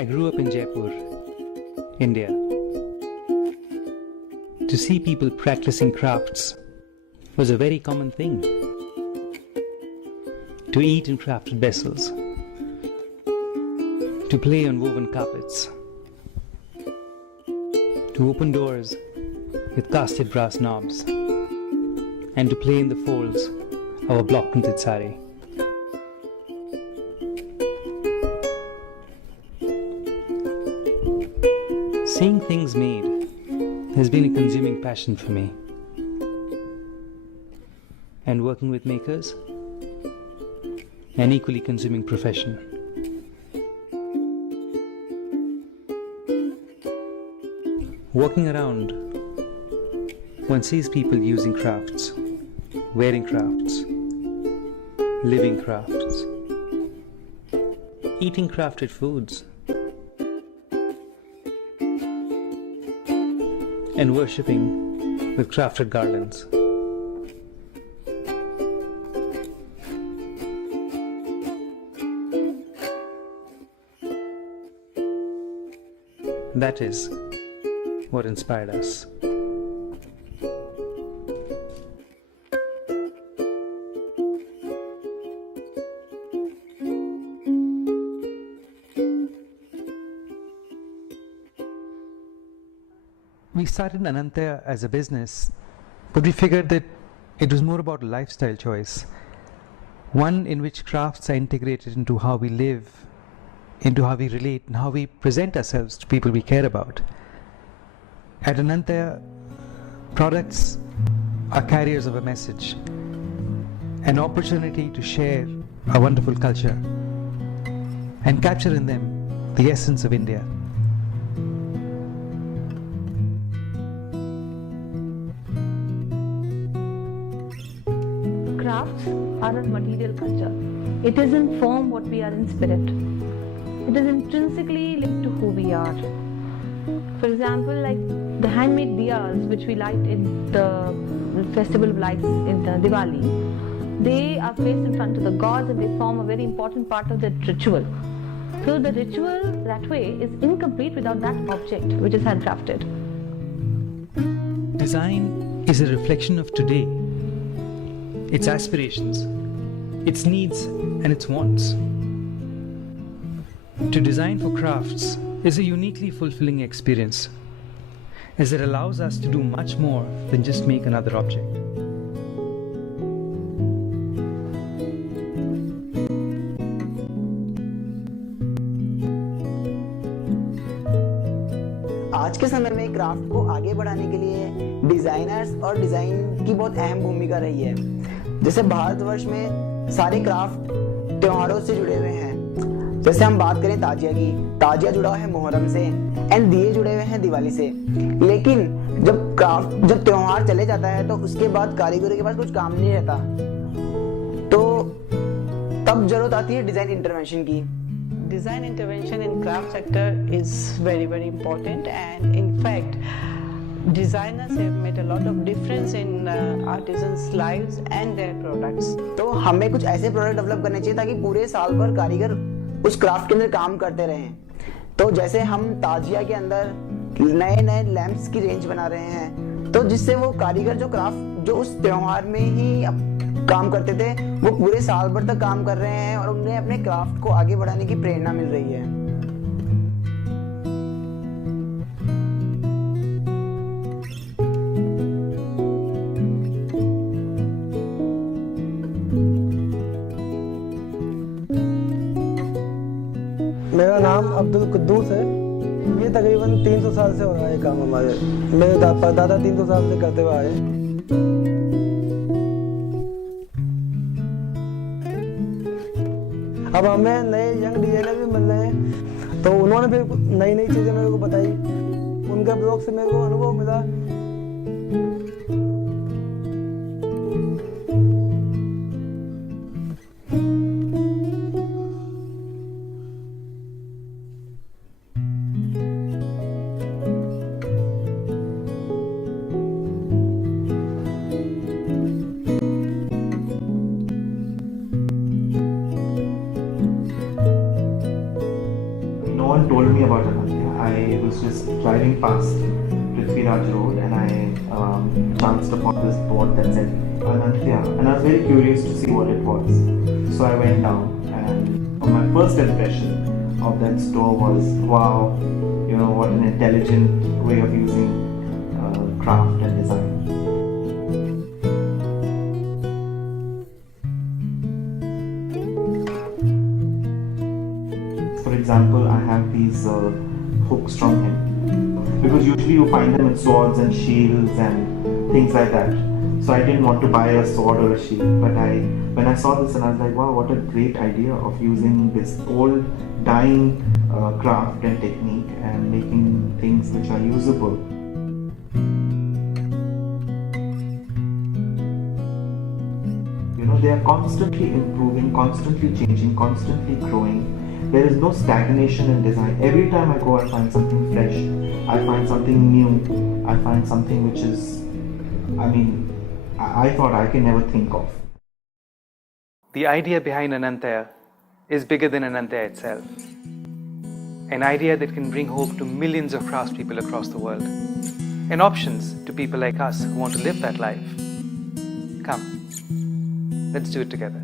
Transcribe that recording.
I grew up in Jaipur, India. To see people practicing crafts was a very common thing. To eat in crafted vessels, to play on woven carpets, to open doors with casted brass knobs, and to play in the folds of a block printed sari. Seeing things made has been a consuming passion for me. And working with makers, an equally consuming profession. Walking around, one sees people using crafts, wearing crafts, living crafts, eating crafted foods, and worshipping with crafted garlands. That is what inspired us. We started Anan Taya as a business, but we figured that it was more about a lifestyle choice, one in which crafts are integrated into how we live, into how we relate, and how we present ourselves to people we care about. At Anan Taya, products are carriers of a message, an opportunity to share a wonderful culture and capture in them the essence of India. Crafts are a material culture. It is in form what we are in spirit. It is intrinsically linked to who we are. For example, like the handmade diyas which we light in the festival of lights in Diwali, they are placed in front of the gods and they form a very important part of the ritual. So the ritual that way is incomplete without that object which is handcrafted. Design is a reflection of today, its aspirations, its needs and its wants. To design for crafts is a uniquely fulfilling experience, as it allows us to do much more than just make another object. आज के समय में craft को आगे बढ़ाने के लिए designers और डिजाइन की बहुत अहम भूमिका रही है। जैसे भारतवर्ष में सारे क्राफ्ट त्योहारों से जुड़े हुए हैं। जैसे हम बात करें ताजिया की, ताजिया जुड़ा है मुहर्रम से एंड दिए जुड़े हुए हैं दिवाली से। लेकिन जब त्योहार चले जाता है तो उसके बाद कारीगरों के पास कुछ काम नहीं रहता, तो तब जरूरत आती है डिजाइन इंटरवेंशन की। Design intervention in craft sector is very important, and in fact designers have made a lot of difference in artisans lives and their products. तो हमें कुछ ऐसे प्रोडक्ट डेवलप करने चाहिए ताकि पूरे साल भर कारीगर उस क्राफ्ट के अंदर काम करते रहें। तो जैसे हम ताजिया के अंदर नए लैंप्स की रेंज बना रहे हैं, तो जिससे वो कारीगर जो उस त्योहार में ही काम करते थे वो पूरे साल भर तक काम कर रहे हैं और उन्हें अपने क्राफ्ट को आगे बढ़ाने की प्रेरणा मिल रही है। मेरा नाम अब्दुल कुद्दूस है। ये तकरीबन 300 साल से हो रहा है काम हमारे। मेरे दादा 300 साल से करते हुए आए। अब हमें नए यंग डिजाइनर भी मिल रहे हैं, तो उन्होंने फिर नई चीजें मेरे को बताई। उनके ब्लॉग से मेरे को अनुभव मिला। one told me about Anan Taya. I was just driving past Prithviraj Road and I chanced upon this board that said Anan Taya, and I was very curious to see what it was. So I went down, and my first impression of that store was, wow, what an intelligent way of using craft and design. For example, I have these hooks from him, because usually you find them in swords and shields and things like that. So I didn't want to buy a sword or a shield, but when I saw this and I was like, wow, what a great idea of using this old dying craft and technique and making things which are usable. They are constantly improving, constantly changing, constantly growing. There is no stagnation in design. Every time I go, I find something fresh. I find something new. I find something which is, I thought I can never think of. The idea behind Anan Taya is bigger than Anan Taya itself. An idea that can bring hope to millions of craftspeople across the world, and options to people like us who want to live that life. Come, let's do it together.